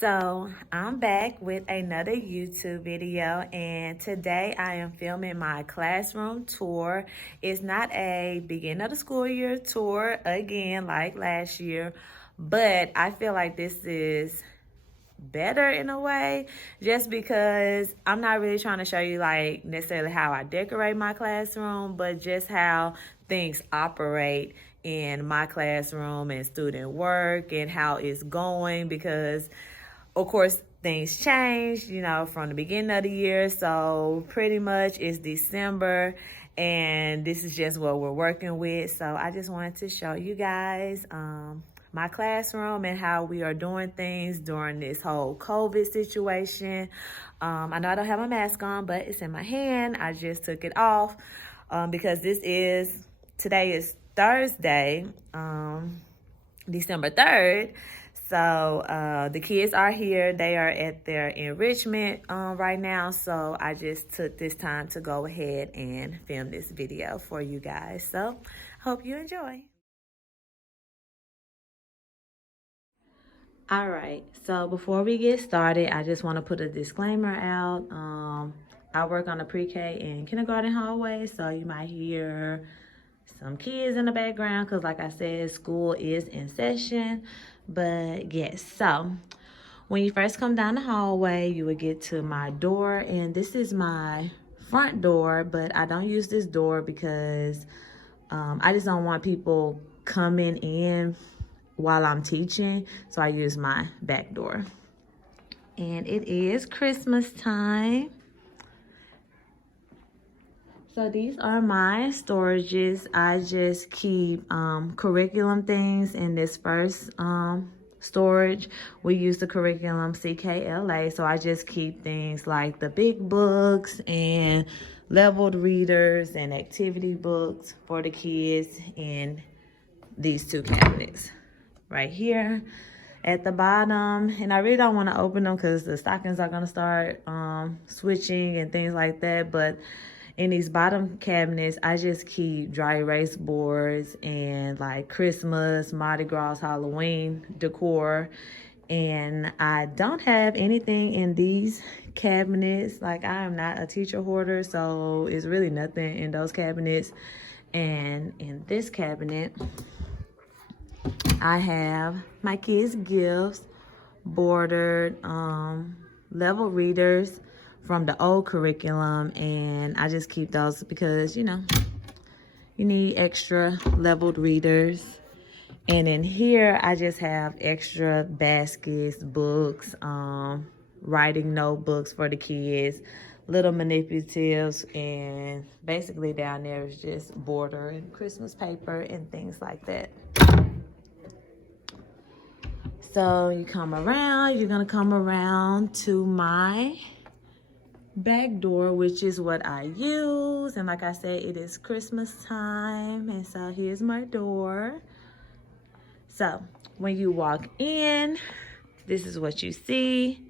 So I'm back with another YouTube video, and today I am filming my classroom tour. It's not a beginning of the school year tour again like last year, but I feel like this is better in a way, just because I'm not really trying to show you like necessarily how I decorate my classroom, but just how things operate in my classroom and student work and how it's going, because of course things changed, from the beginning of the year. So pretty much it's December and this is just what we're working with. So I just wanted to show you guys my classroom and how we are doing things during this whole COVID situation. I know I don't have my mask on, but it's in my hand. I just took it off because today is Thursday, December 3rd. So the kids are here. They are at their enrichment right now. So I just took this time to go ahead and film this video for you guys. So hope you enjoy. All right, so before we get started, I just want to put a disclaimer out. I work on a pre-K and kindergarten hallway, so you might hear some kids in the background because, like I said, school is in session. But yes, so when you first come down the hallway, you will get to my door, and this is my front door, but I don't use this door because I just don't want people coming in while I'm teaching, so I use my back door. And it is Christmas time. So these are my storages. I just keep curriculum things in this first storage. We use the curriculum CKLA, so I just keep things like the big books and leveled readers and activity books for the kids in these two cabinets right here at the bottom. And I really don't want to open them because the stockings are going to start switching and things like that. But in these bottom cabinets, I just keep dry erase boards and like Christmas, Mardi Gras, Halloween decor. And I don't have anything in these cabinets. Like, I am not a teacher hoarder, so it's really nothing in those cabinets. And in this cabinet, I have my kids' gifts, bordered level readers from the old curriculum, and I just keep those because, you need extra leveled readers. And in here, I just have extra baskets, books, writing notebooks for the kids, little manipulatives, and basically down there is just border and Christmas paper and things like that. So you're gonna come around to my back door, which is what I use. And like I said, it is Christmas time, and so here's my door. So when you walk in, this is what you see.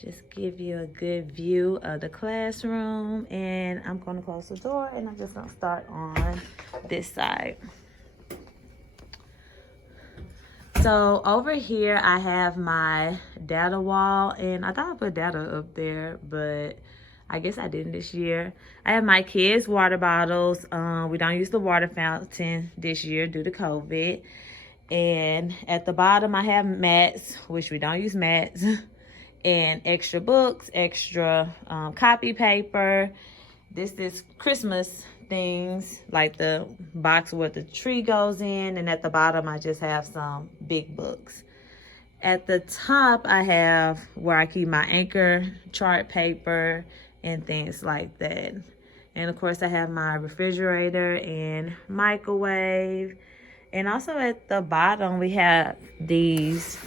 Just give you a good view of the classroom. And I'm gonna close the door and I'm just gonna start on this side. So over here, I have my data wall, and I thought I put data up there, but I guess I didn't this year. I have my kids' water bottles. We don't use the water fountain this year due to COVID. And at the bottom, I have mats, which we don't use mats, and extra books, extra copy paper. This is Christmas things, like the box where the tree goes in, and at the bottom I just have some big books. At the top I have where I keep my anchor chart paper and things like that. And of course I have my refrigerator and microwave. And also at the bottom we have these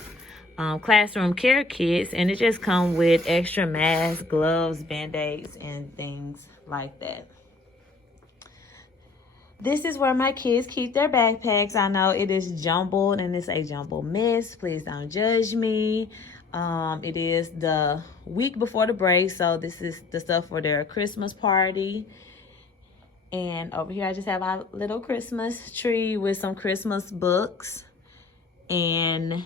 classroom care kits, and it just comes with extra masks, gloves, band-aids, and things like that. This is where my kids keep their backpacks. I know it is jumbled and it's a jumbled mess. Please don't judge me. It is the week before the break, so this is the stuff for their Christmas party. And over here, I just have our little Christmas tree with some Christmas books. And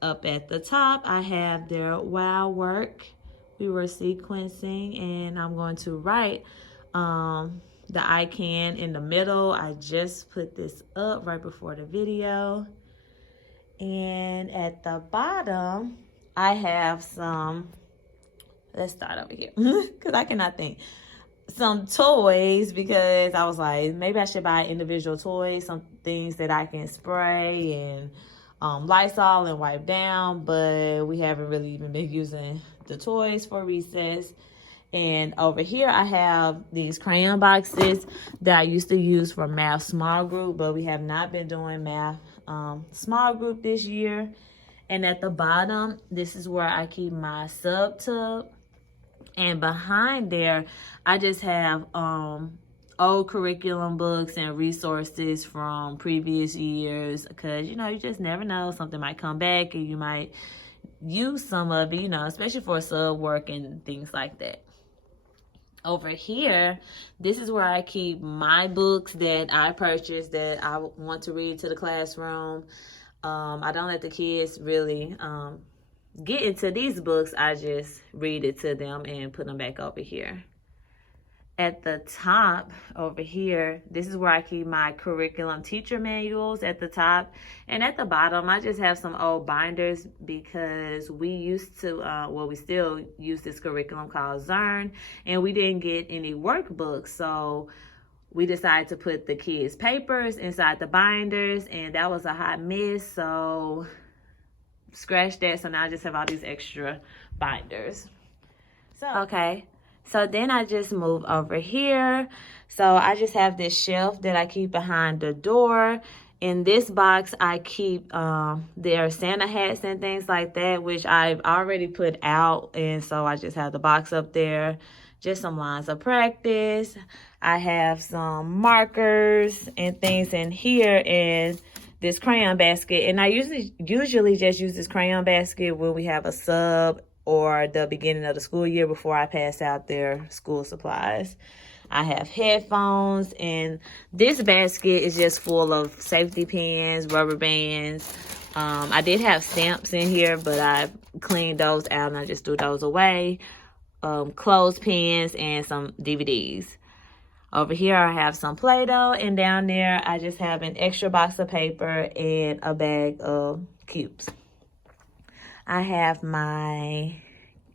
up at the top, I have their wow work. We were sequencing, and I'm going to write the I can in the middle. I just put this up right before the video. And at the bottom, I have some, let's start over here because I cannot think. Some toys, because I was like, maybe I should buy individual toys, some things that I can spray and Lysol and wipe down, but we haven't really even been using the toys for recess. And over here I have these crayon boxes that I used to use for math small group, but we have not been doing math small group this year. And at the bottom, this is where I keep my sub tub. And behind there, I just have old curriculum books and resources from previous years, because, you know, you just never know. Something might come back and you might use some of it, you know, especially for sub work and things like that. Over here, this is where I keep my books that I purchased that I want to read to the classroom. I don't let the kids really get into these books. I just read it to them and put them back over here. At the top over here, this is where I keep my curriculum teacher manuals at the top. And at the bottom, I just have some old binders, because we used to, well, we still use this curriculum called Zern, and we didn't get any workbooks. So we decided to put the kids' papers inside the binders, and that was a hot mess. So scratch that. So now I just have all these extra binders. So then I just move over here. So I just have this shelf that I keep behind the door. In this box, I keep their Santa hats and things like that, which I've already put out. And so I just have the box up there. Just some lines of practice. I have some markers and things in here, and this crayon basket. And I usually just use this crayon basket when we have a sub or the beginning of the school year before I pass out their school supplies. I have headphones, and this basket is just full of safety pins, rubber bands. I did have stamps in here, but I cleaned those out and I just threw those away. Clothespins and some DVDs. Over here I have some Play-Doh, and down there I just have an extra box of paper and a bag of cubes. I have my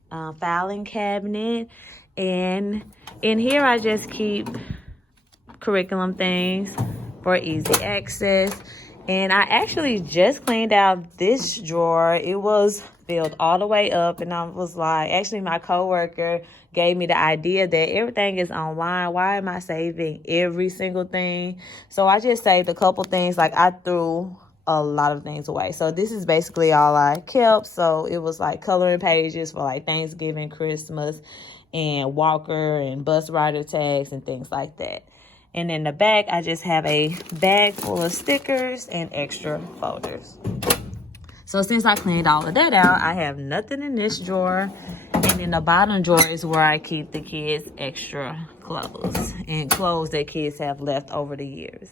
filing cabinet, and in here I just keep curriculum things for easy access. And I actually just cleaned out this drawer. It was filled all the way up, and I was like, actually my coworker gave me the idea that everything is online. Why am I saving every single thing? So I just saved a couple things. Like, I threw a lot of things away. So this is basically all I kept. So it was like coloring pages for like Thanksgiving, Christmas, and Walker and bus rider tags and things like that. And in the back, I just have a bag full of stickers and extra folders. So since I cleaned all of that out, I have nothing in this drawer. And in the bottom drawer is where I keep the kids' extra clothes and clothes that kids have left over the years.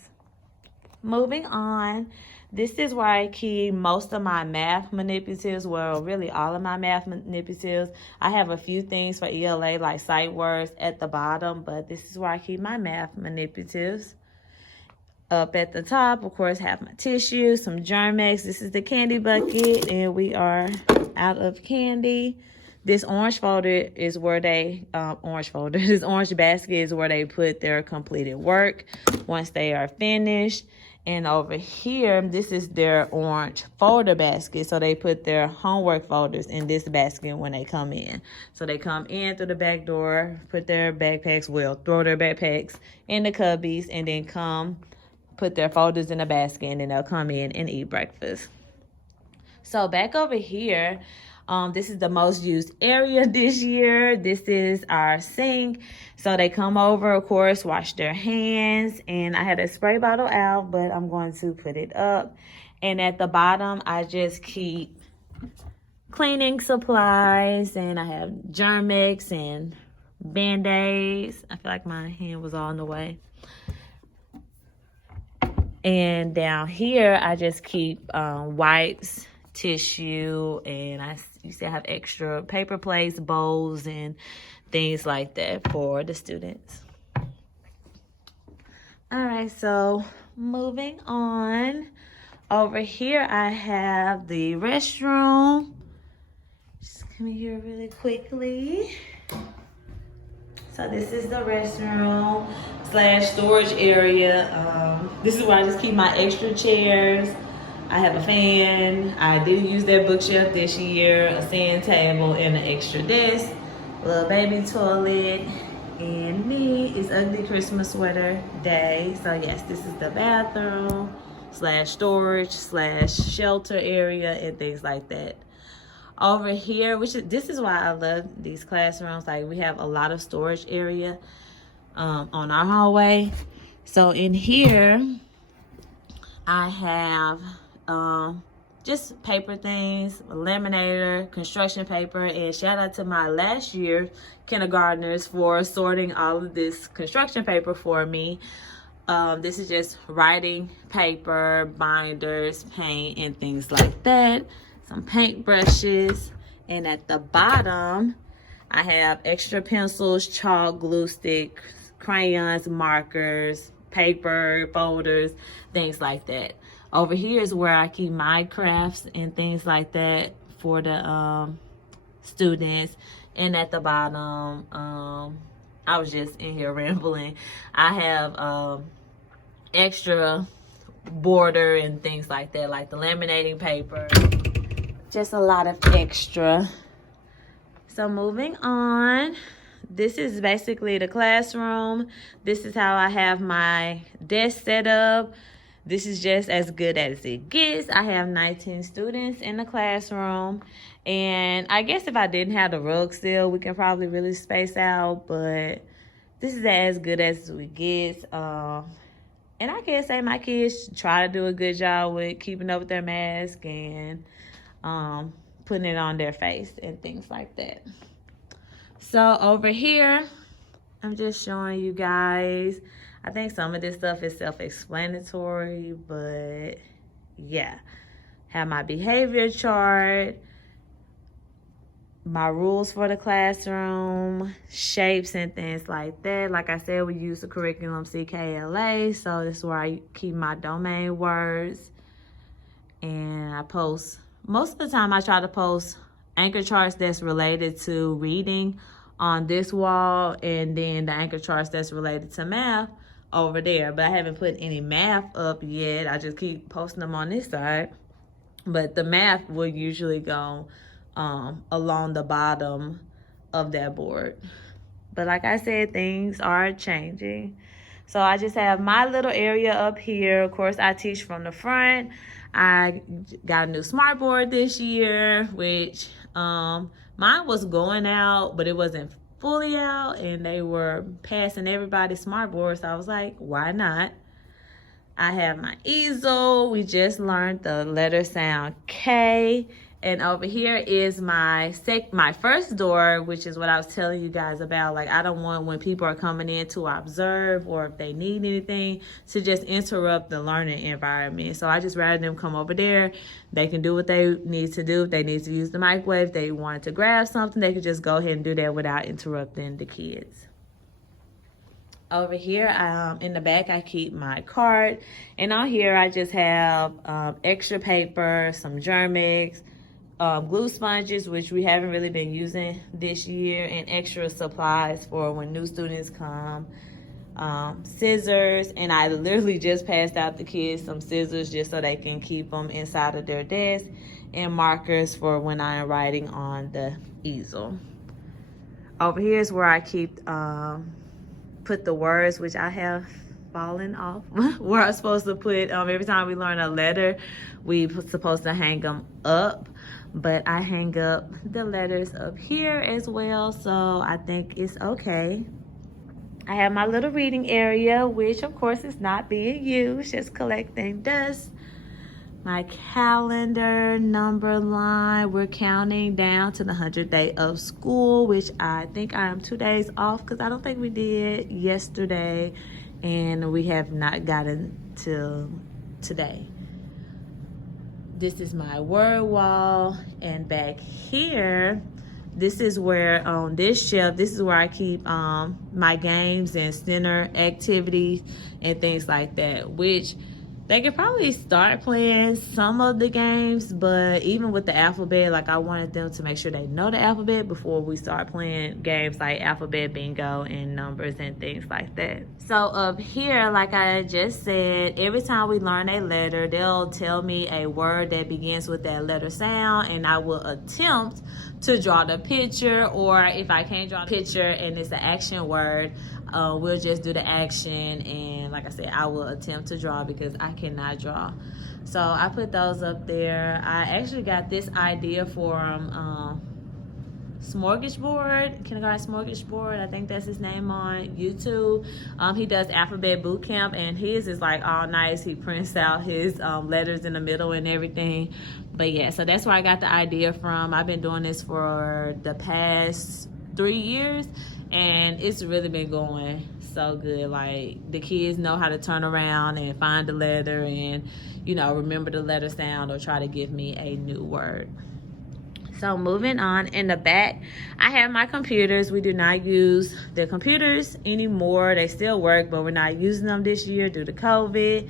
Moving on, this is where I keep most of my math manipulatives. Well, really all of my math manipulatives. I have a few things for ELA like sight words at the bottom, but this is where I keep my math manipulatives. Up at the top, of course, have my tissue, some Germ-X. This is the candy bucket, and we are out of candy. This orange folder is where they, this orange basket is where they put their completed work once they are finished. And over here, this is their orange folder basket. So they put their homework folders in this basket when they come in. So they come in through the back door, put their backpacks, throw their backpacks in the cubbies, and then come put their folders in the basket, and then they'll come in and eat breakfast. So back over here, this is the most used area this year. This is our sink. So they come over, of course, wash their hands. And I had a spray bottle out, but I'm going to put it up. And at the bottom, I just keep cleaning supplies. And I have Germ-X and Band-Aids. I feel like my hand was all in the way. And down here, I just keep wipes, tissue, and I used to have extra paper plates, bowls, and things like that for the students. All right, so moving on. Over here, I have the restroom. Just come here really quickly. So this is the restroom / storage area. This is where I just keep my extra chairs. I have a fan. I didn't use that bookshelf this year. A sand table and an extra desk. A little baby toilet. And me is Ugly Christmas Sweater Day. So yes, this is the bathroom / storage / shelter area and things like that. Over here, this is why I love these classrooms. Like, we have a lot of storage area on our hallway. So in here, I have just paper things, laminator, construction paper, and shout out to my last year kindergartners for sorting all of this construction paper for me. This is just writing paper, binders, paint, and things like that. Some paint brushes, and at the bottom I have extra pencils, chalk, glue sticks, crayons, markers, paper, folders, things like that. Over here is where I keep my crafts and things like that for the students. And at the bottom, I was just in here rambling, I have extra border and things like that, like the laminating paper. Just a lot of extra. So moving on, this is basically the classroom. This is how I have my desk set up. This is just as good as it gets. I have 19 students in the classroom. And I guess if I didn't have the rug still, we can probably really space out. But this is as good as we get. And I can say my kids try to do a good job with keeping up with their mask and putting it on their face and things like that. So over here, I'm just showing you guys. I think some of this stuff is self-explanatory, but yeah. Have my behavior chart, my rules for the classroom, shapes and things like that. Like I said, we use the curriculum CKLA, so this is where I keep my domain words. And I post, most of the time I try to post anchor charts that's related to reading on this wall, and then the anchor charts that's related to math over there. But I haven't put any math up yet. I just keep posting them on this side. But the math will usually go along the bottom of that board. But like I said, things are changing. So I just have my little area up here. Of course, I teach from the front. I got a new smart board this year, which mine was going out, but it wasn't fully out, and they were passing everybody's smart board. So I was like, why not? I have my easel. We just learned the letter sound K. And over here is my first door, which is what I was telling you guys about. Like, I don't want when people are coming in to observe or if they need anything to just interrupt the learning environment. So I just rather them come over there. They can do what they need to do. If they need to use the microwave, if they want to grab something, they can just go ahead and do that without interrupting the kids. Over here, in the back, I keep my cart. And on here, I just have extra paper, some Germix, glue sponges, which we haven't really been using this year, and extra supplies for when new students come. Scissors, and I literally just passed out the kids some scissors just so they can keep them inside of their desk, and markers for when I am writing on the easel. Over here is where I keep put the words, which I have fallen off where I'm supposed to put. Every time we learn a letter, we're supposed to hang them up, but I hang up the letters up here as well, so I think it's okay. I have my little reading area, which of course is not being used, just collecting dust. my calendar number line. We're counting down to the 100th day of school, which I think I am 2 days off because I don't think we did yesterday, and we have not gotten till today. This is my word wall, and back here, this is where on this shelf, this is where I keep my games and center activities and things like that, which they could probably start playing some of the games, but even with the alphabet, like I wanted them to make sure they know the alphabet before we start playing games like alphabet bingo and numbers and things like that. So up here, like I just said, every time we learn a letter, they'll tell me a word that begins with that letter sound, and I will attempt to draw the picture, or if I can't draw the picture and it's an action word, we'll just do the action, and like I said, I will attempt to draw because I cannot draw. So I put those up there. I actually got this idea from Smorgasbord, Kindergarten Smorgasbord, I think that's his name on YouTube. He does alphabet boot camp, and his is like all nice. He prints out his letters in the middle and everything. But yeah, so that's where I got the idea from. I've been doing this for the past 3 years, and it's really been going so good. Like, the kids know how to turn around and find the letter and, you know, remember the letter sound or try to give me a new word. So moving on, in the back, I have my computers. We do not use the computers anymore. They still work, but we're not using them this year due to COVID.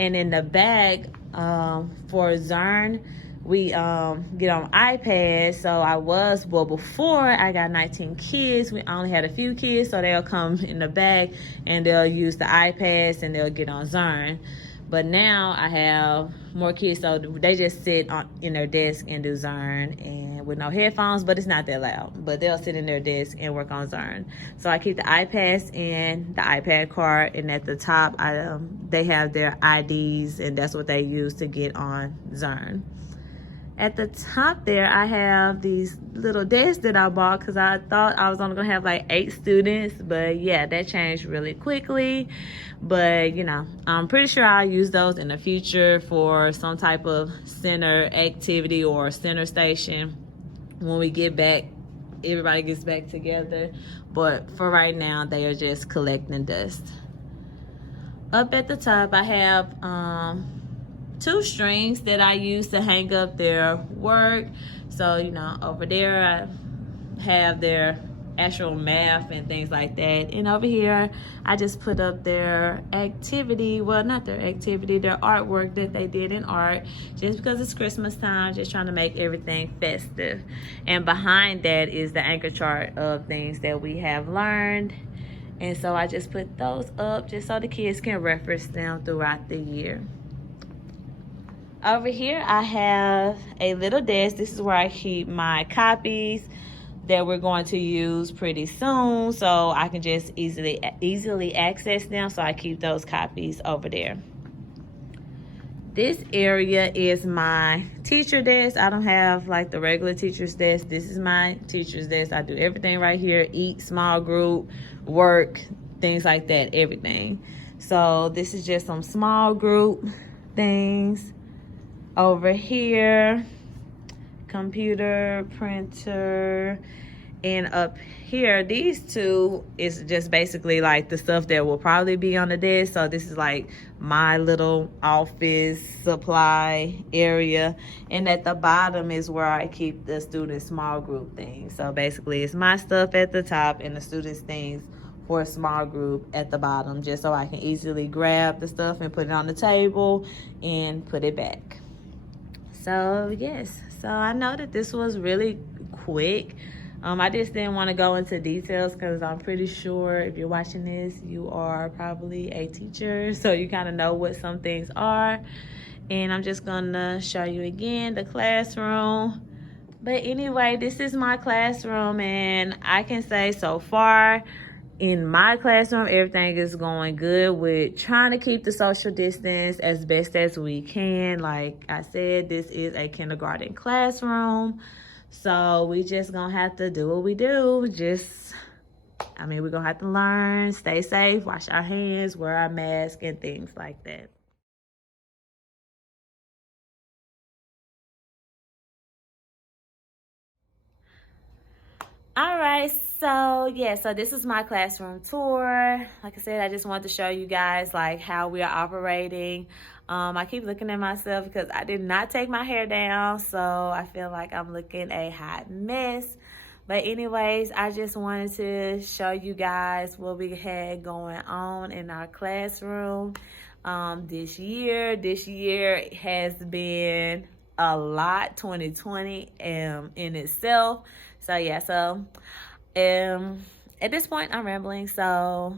And in the back, for Zern, we get on iPads. So before I got 19 kids, we only had a few kids, so they'll come in the back and they'll use the iPads and they'll get on Zern. But now I have more kids, so they just sit in their desk and do Zern, and with no headphones, but it's not that loud. But they'll sit in their desk and work on Zern. So I keep the iPads in the iPad cart, and at the top, they have their IDs, and that's what they use to get on Zern. At the top there, I have these little desks that I bought because I thought I was only going to have like 8 students. But yeah, that changed really quickly. But, you know, I'm pretty sure I'll use those in the future for some type of center activity or center station when we get back, everybody gets back together. But for right now, they are just collecting dust. Up at the top, I have 2 strings that I use to hang up their work. So, you know, over there I have their actual math and things like that. And over here, I just put up their activity. Well, not their activity, their artwork that they did in art. Just because it's Christmas time, just trying to make everything festive. And behind that is the anchor chart of things that we have learned. And so I just put those up just so the kids can reference them throughout the year. Over here, I have a little desk. This is where I keep my copies that we're going to use pretty soon, so I can just easily access them. So I keep those copies over there. This area is my teacher desk. I don't have like the regular teacher's desk. This is my teacher's desk. I do everything right here: eat, small group, work, things like that, everything. So this is just some small group things. Over here, computer, printer, and up here, these 2 is just basically like the stuff that will probably be on the desk. So this is like my little office supply area, and at the bottom is where I keep the student small group things. So basically it's my stuff at the top and the students things for a small group at the bottom, just so I can easily grab the stuff and put it on the table and put it back. So yes, so I know that this was really quick. I just didn't want to go into details because I'm pretty sure if you're watching this, you are probably a teacher, so you kind of know what some things are. And I'm just gonna show you again the classroom. But anyway, this is my classroom, and I can say so far in my classroom, everything is going good with trying to keep the social distance as best as we can. Like I said, this is a kindergarten classroom. So we just gonna have to do what we do. We're gonna have to learn, stay safe, wash our hands, wear our mask, and things like that. All right, so yeah, so this is my classroom tour. Like I said, I just wanted to show you guys like how we are operating. I keep looking at myself because I did not take my hair down, so I feel like I'm looking a hot mess. But anyways, I just wanted to show you guys what we had going on in our classroom this year. This year has been a lot, 2020 in itself. So yeah, so at this point I'm rambling, so